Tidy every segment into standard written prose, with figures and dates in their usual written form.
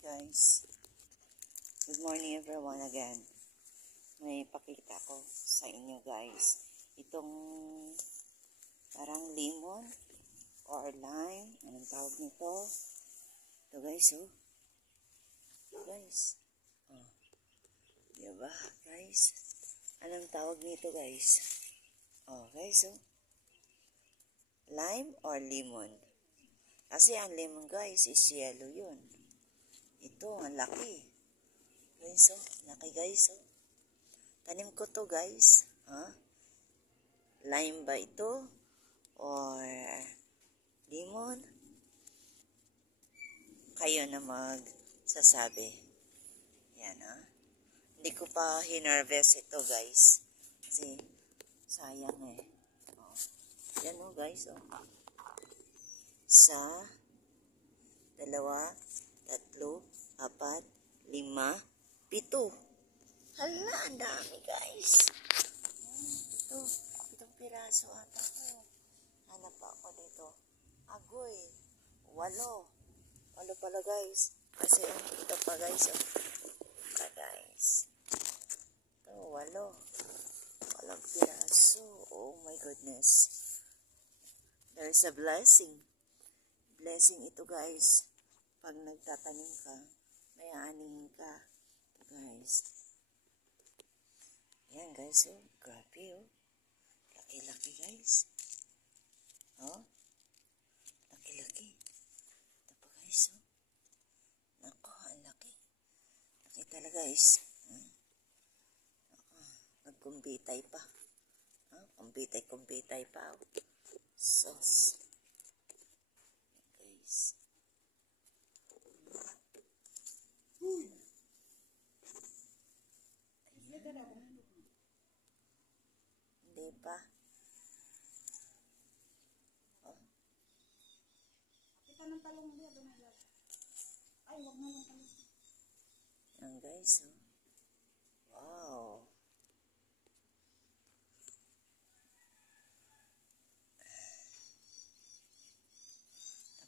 guys. Good morning everyone again. May pakita ko sa inyo guys. Itong parang lemon or lime. Anong tawag nito? Ito guys, oh. Guys. Oh. Diba guys? Anong tawag nito guys? Oh guys, oh. Lime or lemon. Kasi ang lemon guys is yellow yun. Ito, ang laki. Guys, oh. Laki guys, oh. Tanim ko to guys. Lime ba ito? Or lemon? Kayo na magsasabi. Yan, ah. Hindi ko pa hinarvest ito guys. Kasi sayang eh. Oh. Yan oh guys, oh. Isa, dalawa, tatlo, apat, lima, pito. Hala, ang dami guys. Pitong piraso ata ko. Hanap pa ako dito. Agoy. 8. 8 pala guys. Kasi ito pa guys. Ito guys. Ito, 8. 8 piraso. Oh my goodness. There's a blessing. Blessing ito guys. Pag nagtatanim ka, may aanihin ka. Ito guys. Yan guys, oh. Grabe, oh. Laki-laki guys. Oh. Laki-laki. Ito pa guys, oh. Nako, ang laki. Laki talaga guys. Nagkumbitay pa. Kumbitay pa, oh. Sauce. Guys. Hindi pa. Oh. Kita ng talong dia doon na. Ay, wag na lang talong. Yan guys, oh. Wow.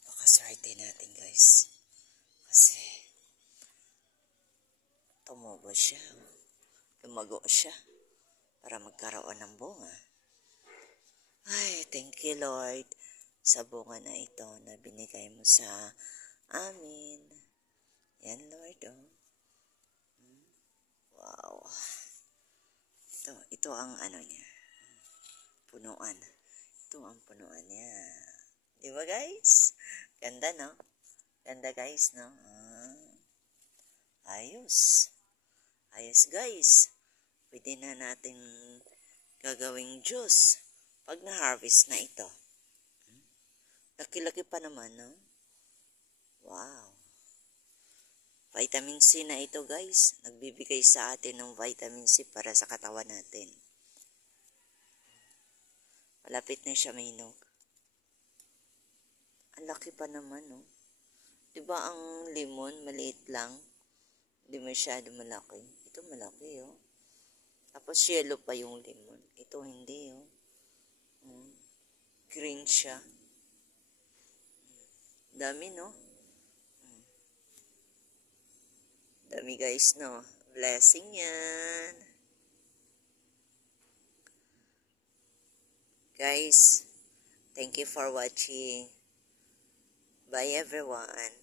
Napakaswerte natin guys. Kasi tumubo siya. Lumago siya. Para magkaroon ng bunga. Ay, thank you Lord sa bunga na ito na binigay mo sa amin. Yan Lord, oh. Wow. Ito ang ano niya. Punuan. Ito ang punuan niya. Diba guys? Ganda, no? Ganda guys, no? Ayos. Ayos guys. Pwede na natin gagawing juice pag na-harvest na ito. Laki-laki pa naman, no? Wow. Vitamin C na ito, guys. Nagbibigay sa atin ng vitamin C para sa katawan natin. Malapit na siya mahinog. Ang laki pa naman, no? Diba ang lemon, maliit lang? Hindi masyado malaki. Ito malaki, oh. Tapos yellow pa yung lemon. Ito hindi, oh. Green siya. Dami, no? Dami guys, no? Blessing yan. Guys, thank you for watching. Bye everyone.